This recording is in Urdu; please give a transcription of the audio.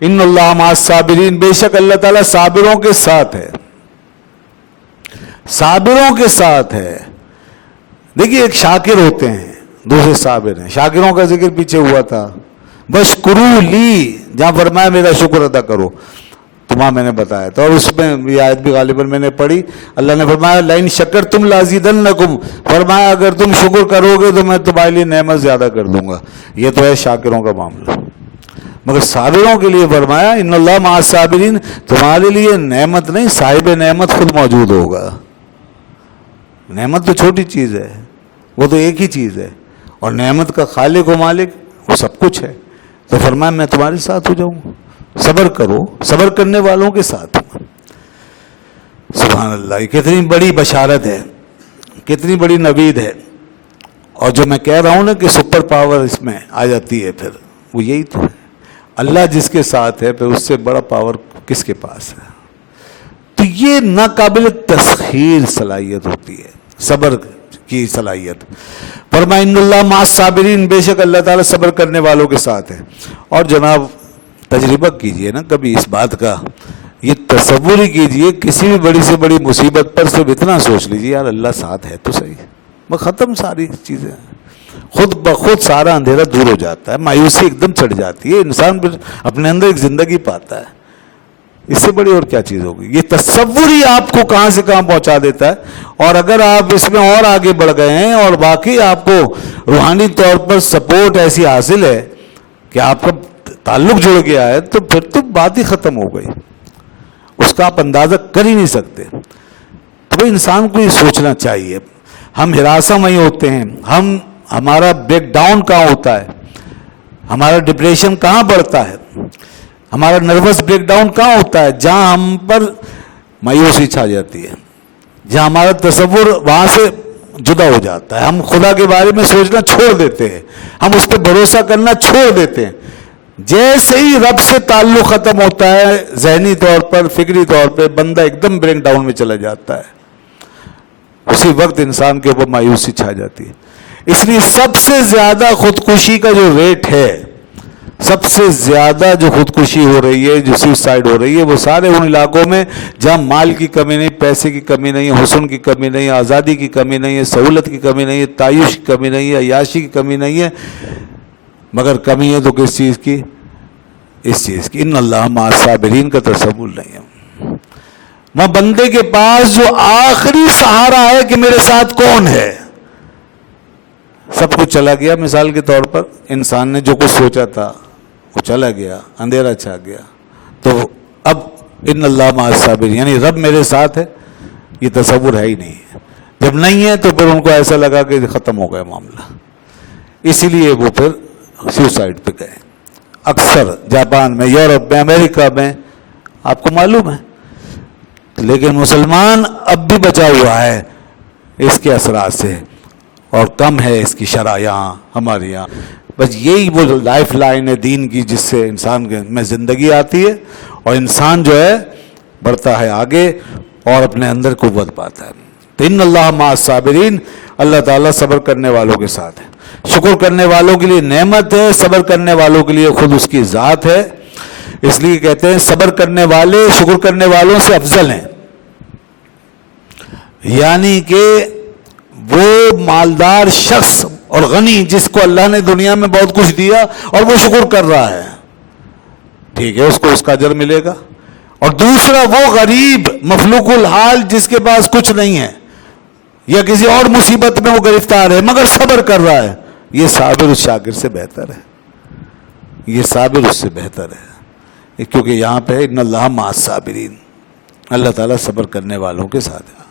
ان اللہ مع الصابرین، بے شک اللہ تعالیٰ صابروں کے ساتھ ہے، صابروں کے ساتھ ہے۔ دیکھیے ایک شاکر ہوتے ہیں، دوسرے صابر ہیں۔ شاکروں کا ذکر پیچھے ہوا تھا، بشکرو لی، جہاں فرمایا میرا شکر ادا کرو، تمہاں میں نے بتایا تھا، اور اس میں یہ آیت بھی غالباً میں نے پڑھی، اللہ نے فرمایا لئن شکرتم لازیدنکم، فرمایا اگر تم شکر کرو گے تو میں تمہارے لیے نعمت زیادہ کر دوں گا۔ یہ تو ہے شاکروں کا معاملہ، مگر صابروں کے لیے فرمایا ان اللہ مع الصابرین، تمہارے لیے نعمت نہیں، صاحب نعمت خود موجود ہوگا۔ نعمت تو چھوٹی چیز ہے، وہ تو ایک ہی چیز ہے، اور نعمت کا خالق و مالک وہ سب کچھ ہے۔ تو فرمایا میں تمہارے ساتھ ہو جاؤں، صبر کرو، صبر کرنے والوں کے ساتھ ہوں۔ سبحان اللہ، یہ کتنی بڑی بشارت ہے، کتنی بڑی نوید ہے۔ اور جو میں کہہ رہا ہوں نا کہ سپر پاور اس میں آ جاتی ہے، پھر وہ یہی تو ہے، اللہ جس کے ساتھ ہے پھر اس سے بڑا پاور کس کے پاس ہے؟ تو یہ ناقابل تسخیر صلاحیت ہوتی ہے، صبر کی صلاحیت۔ فرمایا ان اللہ مع الصابرین، بے شک اللہ تعالیٰ صبر کرنے والوں کے ساتھ ہے۔ اور جناب تجربہ کیجئے نا کبھی اس بات کا، یہ تصور ہی کیجئے، کسی بھی بڑی سے بڑی مصیبت پر صرف اتنا سوچ لیجئے یار اللہ ساتھ ہے تو صحیح، بس ختم ساری چیزیں، خود بخود سارا اندھیرا دور ہو جاتا ہے، مایوسی ایک دم چڑھ جاتی ہے، انسان پھر اپنے اندر ایک زندگی پاتا ہے۔ اس سے بڑی اور کیا چیز ہوگی؟ یہ تصور ہی آپ کو کہاں سے کہاں پہنچا دیتا ہے۔ اور اگر آپ اس میں اور آگے بڑھ گئے ہیں اور واقعی آپ کو روحانی طور پر سپورٹ ایسی حاصل ہے کہ آپ کا تعلق جڑ گیا ہے، تو پھر تو بات ہی ختم ہو گئی، اس کا آپ اندازہ کر ہی نہیں سکتے۔ تو انسان کو یہ سوچنا چاہیے، ہم ہراساں میں ہوتے ہیں، ہمارا بریک ڈاؤن کہاں ہوتا ہے، ہمارا ڈپریشن کہاں بڑھتا ہے، ہمارا نروس بریک ڈاؤن کہاں ہوتا ہے؟ جہاں ہم پر مایوسی چھا جاتی ہے، جہاں ہمارا تصور وہاں سے جدا ہو جاتا ہے، ہم خدا کے بارے میں سوچنا چھوڑ دیتے ہیں، ہم اس پہ بھروسہ کرنا چھوڑ دیتے ہیں۔ جیسے ہی رب سے تعلق ختم ہوتا ہے، ذہنی طور پر، فکری طور پہ بندہ ایک دم بریک ڈاؤن میں چلا جاتا ہے، اسی وقت انسان کے اوپر مایوسی چھا جاتی ہے۔ اس لیے سب سے زیادہ خودکشی کا جو ریٹ ہے، سب سے زیادہ جو خودکشی ہو رہی ہے، جو سوسائڈ ہو رہی ہے، وہ سارے ان علاقوں میں جہاں مال کی کمی نہیں، پیسے کی کمی نہیں، حسن کی کمی نہیں، آزادی کی کمی نہیں ہے، سہولت کی کمی نہیں ہے، تعیش کی کمی نہیں ہے، عیاشی کی کمی نہیں ہے، مگر کمی ہے تو کس چیز کی؟ اس چیز کی، ان اللہ مع الصابرین کا تصور نہیں ہے۔ وہاں بندے کے پاس جو آخری سہارا ہے کہ میرے ساتھ کون ہے، سب کچھ چلا گیا۔ مثال کے طور پر انسان نے جو کچھ سوچا تھا وہ چلا گیا، اندھیرا چھا گیا، تو اب ان اللہ مع الصابرین یعنی رب میرے ساتھ ہے، یہ تصور ہے ہی نہیں۔ جب نہیں ہے تو پھر ان کو ایسا لگا کہ ختم ہو گیا معاملہ، اسی لیے وہ پھر سوسائڈ پہ گئے۔ اکثر جاپان میں، یورپ میں، امریکہ میں، آپ کو معلوم ہے، لیکن مسلمان اب بھی بچا ہوا ہے اس کے اثرات سے، اور کم ہے اس کی شرح یہاں ہمارے یہاں۔ بس یہی وہ لائف لائن ہے دین کی، جس سے انسان میں زندگی آتی ہے اور انسان جو ہے بڑھتا ہے آگے اور اپنے اندر قوت پاتا ہے۔ تو ان اللہ مع الصابرین، اللہ تعالیٰ صبر کرنے والوں کے ساتھ ہے۔ شکر کرنے والوں کے لیے نعمت ہے، صبر کرنے والوں کے لیے خود اس کی ذات ہے۔ اس لیے کہتے ہیں صبر کرنے والے شکر کرنے والوں سے افضل ہیں، یعنی کہ وہ مالدار شخص اور غنی جس کو اللہ نے دنیا میں بہت کچھ دیا اور وہ شکر کر رہا ہے، ٹھیک ہے، اس کو اس کا اجر ملے گا۔ اور دوسرا وہ غریب مفلوق الحال جس کے پاس کچھ نہیں ہے یا کسی اور مصیبت میں وہ گرفتار ہے مگر صبر کر رہا ہے، یہ صابر اس شاکر سے بہتر ہے، یہ صابر اس سے بہتر ہے، کیونکہ یہاں پہ ان اللہ مع الصابرین، اللہ تعالیٰ صبر کرنے والوں کے ساتھ ہے۔